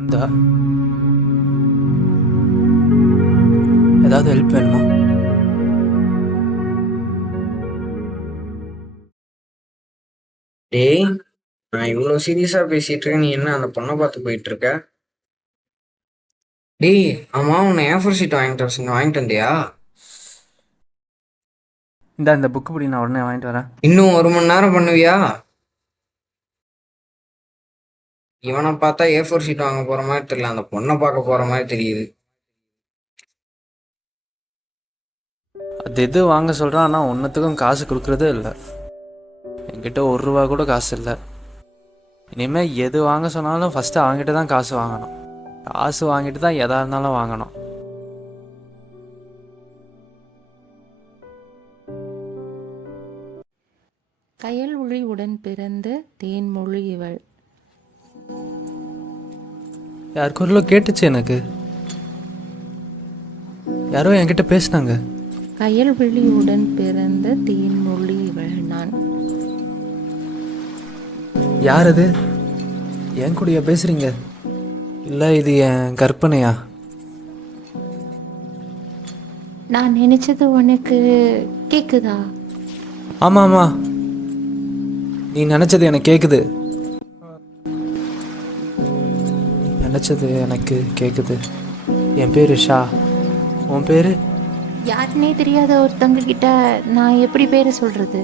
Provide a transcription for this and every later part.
இந்த ஏதாவது ஹெல்ப் வேணுமா? டேய், நான் இவ்வளோ சீரியஸா பேசிட்டு இருக்கேன், நீ என்ன அந்த பொண்ணை பார்த்து போயிட்டு இருக்க? டேய், ஆமா உன்னை ஏஃபோர் ஷீட் வாங்கிட்டு வந்தியா? இந்த புக்கு படி, நான் உடனே வாங்கிட்டு வரேன். இன்னும் 1 மணி நேரம் பண்ணுவியா? இவனை பார்த்தா ஏஃபோர் ஷீட் வாங்க போற மாதிரி தெரியல, அந்த பொண்ணை பார்க்க போற மாதிரி தெரியுது. அது எது வாங்க சொல்கிறான், ஆனால் ஒன்றுத்துக்கும் காசு கொடுக்குறதே இல்லை. என்கிட்ட 1 ரூபா கூட காசு இல்லை. இனிமேல் எது வாங்க சொன்னாலும் ஃபஸ்ட்டு அவங்ககிட்ட தான் காசு வாங்கணும். காசு வாங்கிட்டு தான் எதாக இருந்தாலும் வாங்கணும். கயல்விழி உடன் பிறந்த தேன்மொழி இவள். யார் குரலோ கேட்டுச்சு எனக்கு. யாரோ என்கிட்ட பேசினாங்க. கயல்விழியுடன் பிறந்த தேன்மொழி இவள் நான். யார் அது? என் கூடயா பேசுறீங்க? இல்லை, இது என் கற்பனையா? நான் நினைச்சது உனக்கு கேக்குதா? ஆமாம் ஆமாம், நீ நினச்சது எனக்கு கேட்குது. நீ நினச்சது எனக்கு கேட்குது. என் பேர் ஷா. உன் பேர்? யாருன்னே தெரியாத ஒருத்தவங்க கிட்ட நான் எப்படி பேரை சொல்றது?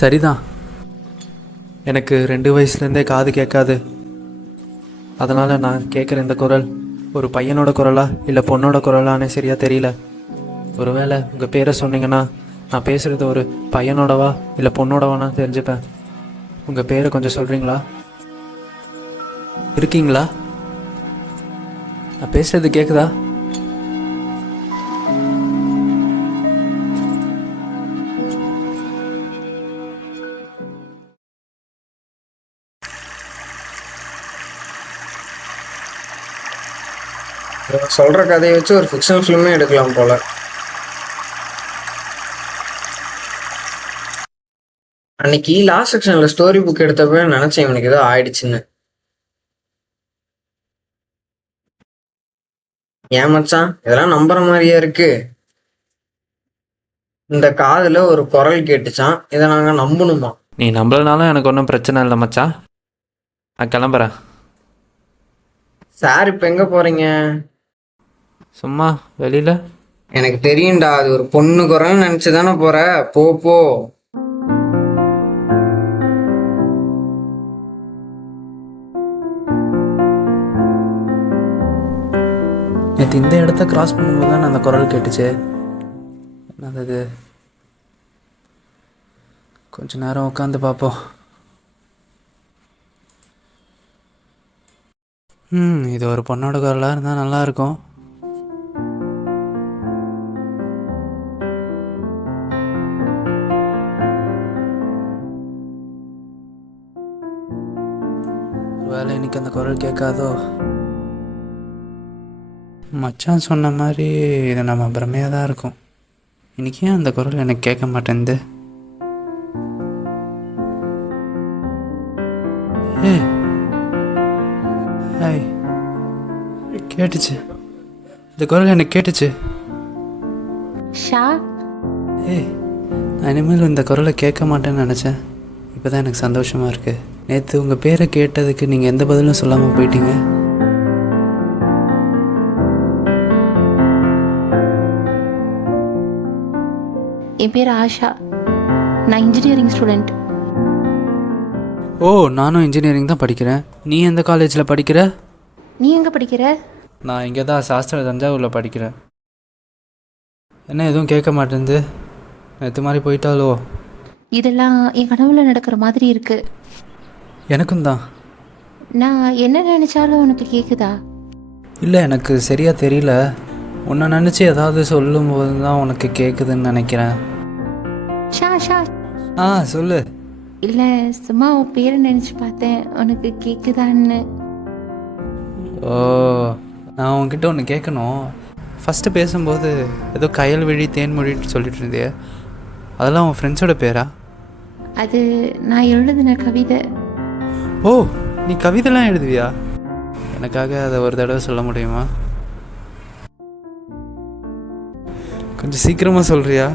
சரிதான், எனக்கு 2 வயசுலேருந்தே காது கேட்காது. அதனால் நான் கேட்குற இந்த குரல் ஒரு பையனோட குரலா இல்லை பொண்ணோட குரலானே சரியாக தெரியல. ஒருவேளை உங்கள் பேரை சொன்னீங்கன்னா நான் பேசுகிறது ஒரு பையனோடவா இல்லை பொண்ணோடவானா தெரிஞ்சுப்பேன். உங்கள் பேரை கொஞ்சம் சொல்கிறீங்களா? இருக்கீங்களா? நான் பேசுகிறது கேட்குதா? இவன் சொல்ற கதையை வச்சு ஒரு ஃபிக்ஷனல் ஃபிலிமே எடுக்கலாம் போல. அன்னைக்கு லாஸ்ட் செக்ஷன்ல ஸ்டோரி புக் எடுத்தப்ப நினைச்சேன் இவனுக்கு ஏதோ ஆயிடுச்சுன்னு. ஏன் மச்சான், இதெல்லாம் நம்புற மாதிரியா இருக்கு? இந்த காதுல ஒரு குரல் கேட்டுச்சான், இதை நாங்க நம்பணுமா? நீ நம்பலனாலும் எனக்கு ஒன்றும் பிரச்சனை இல்லை மச்சான். நான் கிளம்புறேன். சார் இப்ப எங்க போறீங்க? சும்மா வெளியில். எனக்கு தெரியும்டா, அது ஒரு பொண்ணு குரல் நினைச்சுதானே போற. போ போ. நேற்று இந்த இடத்த கிராஸ் பண்ணும்போது தான் அந்த குரல் கேட்டுச்சு. என்னது? கொஞ்ச நேரம் உட்காந்து பார்ப்போம். இது ஒரு பொண்ணோட குரலாக இருந்தால் நல்லாயிருக்கும். வேலை இன்னைக்கு அந்த குரல் கேட்காதோ? மச்சான் சொன்ன மாதிரி இது நம்ம பிரமையாக தான் இருக்கும். இன்றைக்கி ஏன் அந்த குரல் எனக்கு கேட்க மாட்டேங்குது? ஹாய், கேட்டுச்சு. இந்த குரல் எனக்கு கேட்டுச்சு. ஷா, நான் இனிமேல் இந்த குரலை கேட்க மாட்டேன்னு நினச்சேன். இப்போ தான் எனக்கு சந்தோஷமாக இருக்குது. நேற்று உங்கள் பேரை கேட்டதுக்கு நீங்கள் எந்த பதிலும் சொல்லாமல் போயிட்டீங்க. என் பேர் ஆஷா. நான் இன்ஜினியரிங் ஸ்டூடெண்ட். ஓ, நானும் இன்ஜினியரிங் தான் படிக்கிறேன். நீ எந்த காலேஜில் படிக்கிற? நீ எங்கே படிக்கிற? நான் இங்கே தான் சாஸ்திர தஞ்சாவூரில் படிக்கிறேன். என்ன எதுவும் கேட்க மாட்டேங்குது? நேற்று மாதிரி போயிட்டாலோ? இதெல்லாம் என் கனவுல நடக்கிற மாதிரி இருக்கு. எனக்கும் தான். நான் என்ன நினைச்சாலும் உனக்கு கேக்குதா? இல்லை, எனக்கு சரியாக தெரியல. உன்னை நினச்சி ஏதாவது சொல்லும்போது தான் உனக்கு கேட்குதுன்னு நினைக்கிறேன். ஷா ஷா. சொல்லு. இல்லை, சும்மா உன் பேரை நினச்சி பார்த்தேன், உனக்கு கேட்குதான்னு. ஓ, நான் உன்கிட்ட ஒன்று கேட்கணும். ஃபஸ்ட்டு பேசும்போது ஏதோ கயல்விழி தேன்மொழின்னு சொல்லிட்டு இருந்தியே, அதெல்லாம் உன் ஃப்ரெண்ட்ஸோட பேரா? அது நான் எழுதின கவிதை. ஓ, நீ கவிதைலாம் எழுதுவியா? எனக்காக அதை ஒரு தடவை சொல்ல முடியுமா? கொஞ்சம் சீக்கிரமாக சொல்கிறியா?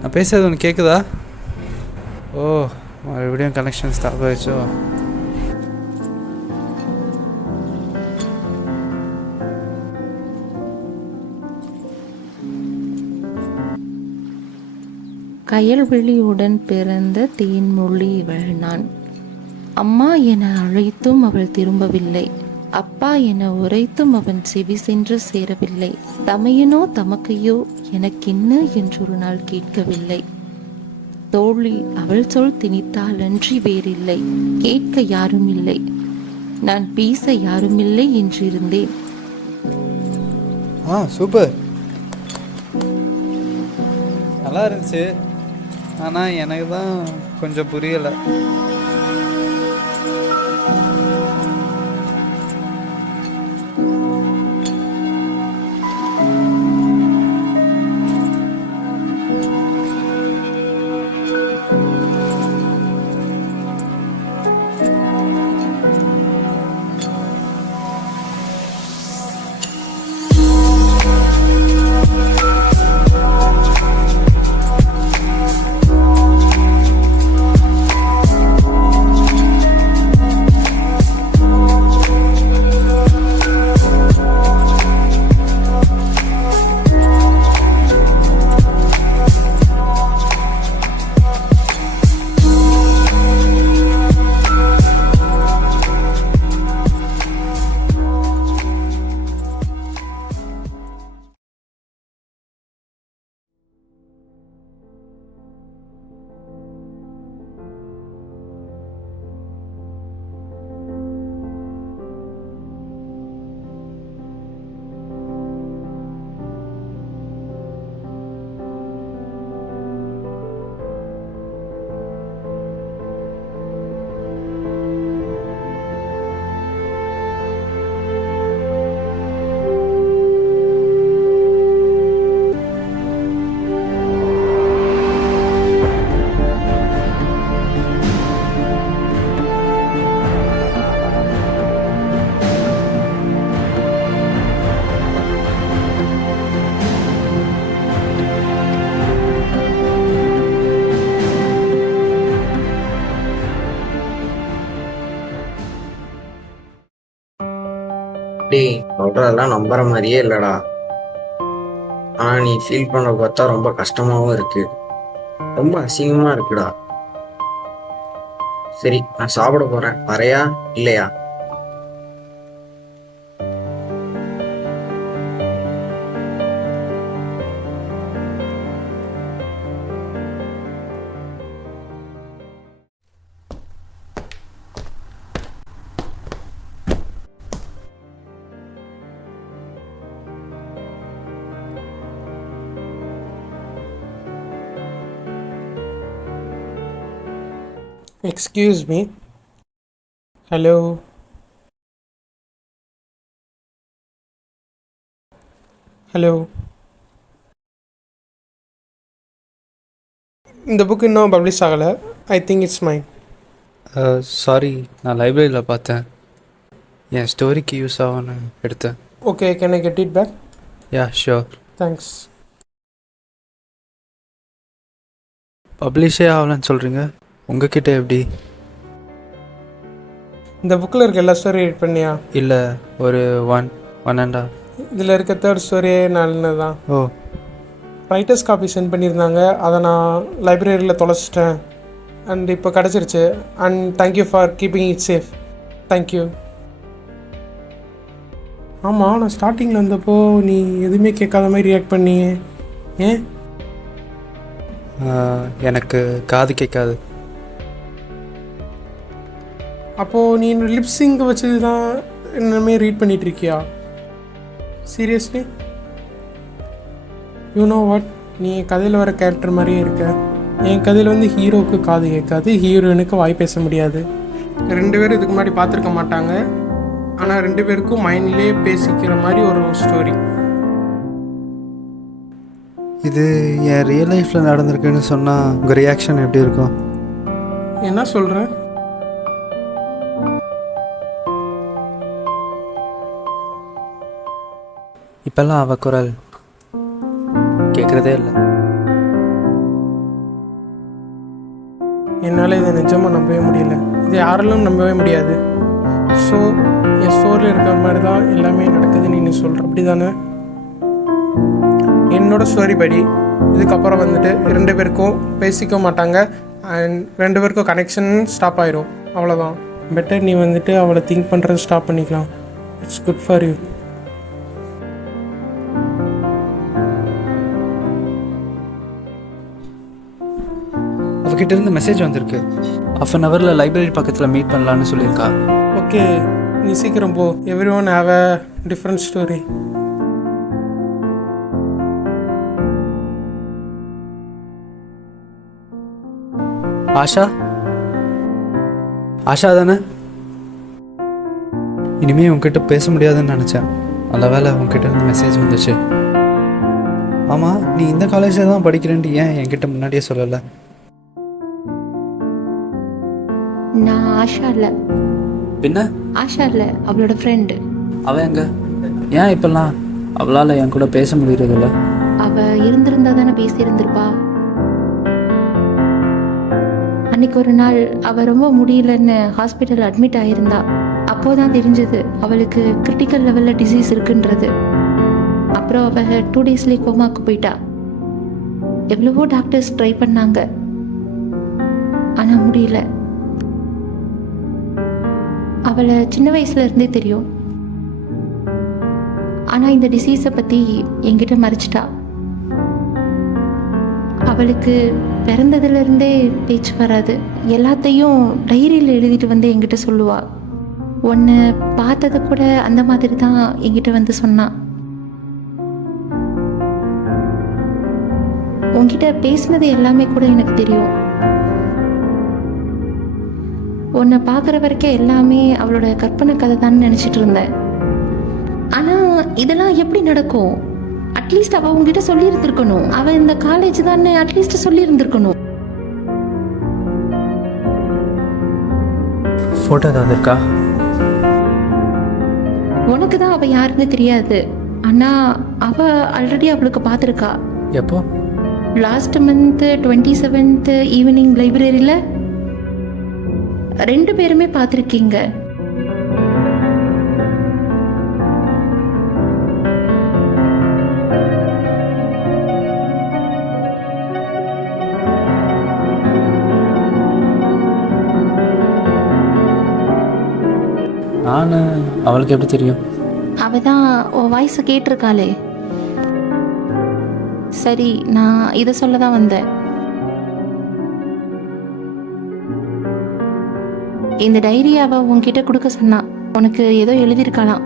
நான் பேசுறது உனக்கு கேட்குதா? ஓ, மறுபடியும் கனெக்ஷன் ஸ்டாப் ஆயிடுச்சோ. கயல்விழியுடன் பிறந்த தேன்மொழி இவள் நான். அம்மா என அழைத்தும் அவள் திரும்பவில்லை. அப்பா என உரைத்தும் அவன் செவி சென்று சேரவில்லை. தமையனோ தமக்கையோ எனக்கென்ன என்றொரு நாள் கேட்கவில்லை. தோழி அவள் சொல் திணித்தால் அன்றி வேறில்லை. கேட்க யாரும் இல்லை, நான் பேச யாருமில்லை என்றிருந்தேன். சூப்பர், நல்லா இருந்துச்சு. ஆனால் எனக்கு தான் கொஞ்சம் புரியலை. டேய், சொல்றதெல்லாம் நம்புற மாதிரியே இல்லடா. ஆனா நீ ஃபீல் பண்ண பார்த்தா ரொம்ப கஷ்டமாவும் இருக்கு, ரொம்ப அசிங்கமா இருக்குடா. சரி, நான் சாப்பிட போறேன், வரையா இல்லையா? Excuse me. Hello. ஹலோ, இந்த புக் இன்னும் பப்ளிஷ் ஆகலை. I think it's mine. Sorry, நான் லைப்ரரியில் பார்த்தேன், என் ஸ்டோரிக்கு யூஸ் ஆகும்னு எடுத்தேன். Okay, can I get it back? Yeah, sure. Thanks. பப்ளிஷே ஆகலன்னு சொல்கிறீங்க, உங்ககிட்ட எப்படி? இந்த புக்கில் இருக்க எல்லா ஸ்டோரி ரீட் பண்ணியா? இல்லை, ஒரு ஒன் அண்ட் ஆஃப். இதில் இருக்க தேர்ட் ஸ்டோரியே நல்லது தான். ஓ, ரைட்டர்ஸ் காப்பி சென்ட் பண்ணியிருந்தாங்க, அதை நான் லைப்ரரியில் தொலைச்சிட்டேன். அண்ட் இப்போ கிடச்சிருச்சு. And thank you for keeping it safe. Thank you. ஆமாம், நான் ஸ்டார்டிங்கில் வந்தப்போ நீ எதுவுமே கேட்காத மாதிரி ரியாக்ட் பண்ணியே, ஏன்? எனக்கு காது கேட்காது. அப்போது நீ லிப்ஸிங்கை வச்சு தான் இன்னுமே ரீட் பண்ணிகிட்டு இருக்கியா? சீரியஸ்லி? யூ நோ வாட், நீ என் கதையில் வர கேரக்டர் மாதிரியே இருக்க. என் கதையில் வந்து ஹீரோவுக்கு காது கேட்காது, ஹீரோயினுக்கு வாய் பேச முடியாது. 2 பேரும் இதுக்கு முன்னாடி பார்த்துருக்க மாட்டாங்க, ஆனால் 2 பேருக்கும் மைண்ட்லேயே பேசிக்கிற மாதிரி ஒரு ஸ்டோரி. இது என் ரியல் லைஃப்பில் நடந்திருக்குன்னு சொன்னால் உங்கள் ரியாக்ஷன் எப்படி இருக்கும்? என்ன சொல்கிற? இப்போல்லாம் அவள் குரல் கேட்குறதே இல்லை. என்னால் இதை நிஜமாக நம்பவே முடியல. இதை யாராலும் நம்பவே முடியாது. ஸோ என் ஸ்டோரியில் இருக்கிற மாதிரி தான் எல்லாமே நடக்குதுன்னு நீ சொல்கிற, அப்படி தானே? என்னோட ஸ்டோரி படி இதுக்கப்புறம் வந்துட்டு 2 பேருக்கும் பேசிக்க மாட்டாங்க அண்ட் 2 பேருக்கும் கனெக்ஷன் ஸ்டாப் ஆயிரும். அவ்வளோதான். பெட்டர் நீ வந்துட்டு அவளை திங்க் பண்ணுறது ஸ்டாப் பண்ணிக்கலாம். It's good for you. அவகிட்ட இருந்து மெசேஜ் வந்திருக்கு. 1/2 ஹவரில் லைப்ரரி பக்கத்தில் மீட் பண்ணலான்னு சொல்லியிருக்கா. ஓகே, நீ சீக்கிரம் போ. Every one have a different story. Asha, Asha தானே? இனிமேல் உங்ககிட்ட பேச முடியாதுன்னு நினச்சேன். நல்ல வேளை உங்ககிட்ட இருந்து மெசேஜ் வந்துச்சு. ஆமாம், நீ இந்த காலேஜில் தான் படிக்கிறேன்ட்டு ஏன் என்கிட்ட முன்னாடியே சொல்லலை? நான் ஆஷா இல்லை. பின்ன? ஆஷா இல்லை, அவளோட ஃப்ரெண்டு. அவள் எங்க? ஏன் இப்பெல்லாம் அவளால் என் கூட பேச முடியறதில்ல? அவள் இருந்திருந்தா தானே பேசியிருந்திருப்பா. அன்னைக்கு ஒரு நாள் அவள் ரொம்ப முடியலன்னு ஹாஸ்பிட்டல் அட்மிட் ஆகியிருந்தா. அப்போதான் தெரிஞ்சது அவளுக்கு கிரிட்டிக்கல் லெவலில் டிசீஸ் இருக்குன்றது. அப்புறம் அவள் 2 டேஸ்லேயே கோமாக்கு போயிட்டா. எவ்வளவோ டாக்டர்ஸ் ட்ரை பண்ணாங்க, ஆனால் முடியல. அவளை சின்ன வயசுல இருந்தே தெரியும், ஆனால் இந்த டிசீஸை பற்றி என்கிட்ட மறைச்சிட்டா. அவளுக்கு பிறந்ததுலேருந்தே பேச்சு வராது. எல்லாத்தையும் டைரியில் எழுதிட்டு வந்து என்கிட்ட சொல்லுவா. உன்னை பார்த்தது கூட அந்த மாதிரி தான் என்கிட்ட வந்து சொன்னான். உன்கிட்ட பேசினது எல்லாமே கூட எனக்கு தெரியும். உன்னை பார்க்குற வரைக்கும் எல்லாமே அவளோட கற்பனை கதை தான் நினச்சிட்டு இருந்தேன். ஆனால் இதெல்லாம் எப்படி நடக்கும்? அட்லீஸ்ட் அவள் உங்ககிட்ட சொல்லியிருந்திருக்கணும். அவள் இந்த காலேஜ் தானே, அட்லீஸ்ட் சொல்லியிருந்திருக்கணும். ஃபோட்டோ ஏதாவது இருக்கா? உனக்கு தான் அவள் யாருன்னு தெரியாது, ஆனால் அவள் ஆல்ரெடி அவளுக்கு பார்த்துருக்கா. எப்போ? லாஸ்ட் மந்த் 27th ஈவினிங் லைப்ரரியில் 2 பேருமே பார்த்துருக்கீங்க. நான் அவளுக்கு எப்படி தெரியும்? அவ தான் உன் வாய்ஸை கேட்டிருக்காளே. சரி, நான் இதை சொல்ல தான் வந்தேன். இந்த டைரி அவ உன்கிட்ட கொடுக்க சொன்னா. உனக்கு ஏதோ எழுதியிருக்கலாம்.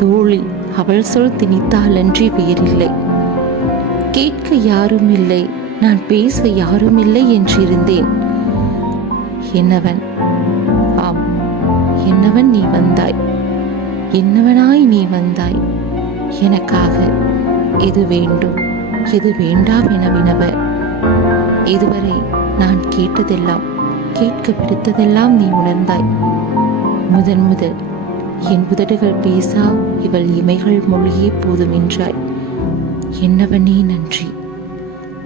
தோழி, அவள் சொல் திணித்தாலன்றி வேறில்லை. கேட்க யாரும் இல்லை, நான் பேச யாரும் இல்லை என்றிருந்தேன். என்னவன், ஆம், என்னவன் நீ வந்தாய். என்னவனாய் நீ வந்தாய். எனக்காக எது வேண்டும் எது வேண்டாம் என வினவ. இதுவரை நான் கேட்டதெல்லாம், கேட்க பிடித்ததெல்லாம் நீ உணர்ந்தாய். முதன் முதல் என் உதடுகள் பேசா இவள் இமைகள் மொழியே போதுமென்றாய். என்னவனே நன்றி.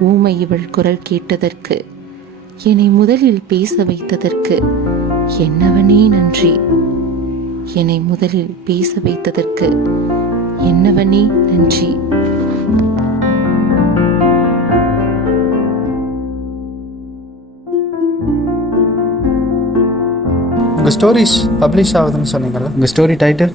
ஊமை இவள் குரல் கேட்டதற்கு, என்னை முதலில் பேச வைத்ததற்கு. என்னவனே நன்றி. என்னை முதலில் பேச வைத்ததற்கு என்னவனே நன்றி. உங்கள் ஸ்டோரிஸ் பப்ளிஷ் ஆகுதுன்னு சொன்னீங்கல்ல, உங்கள் ஸ்டோரி டைட்டில்?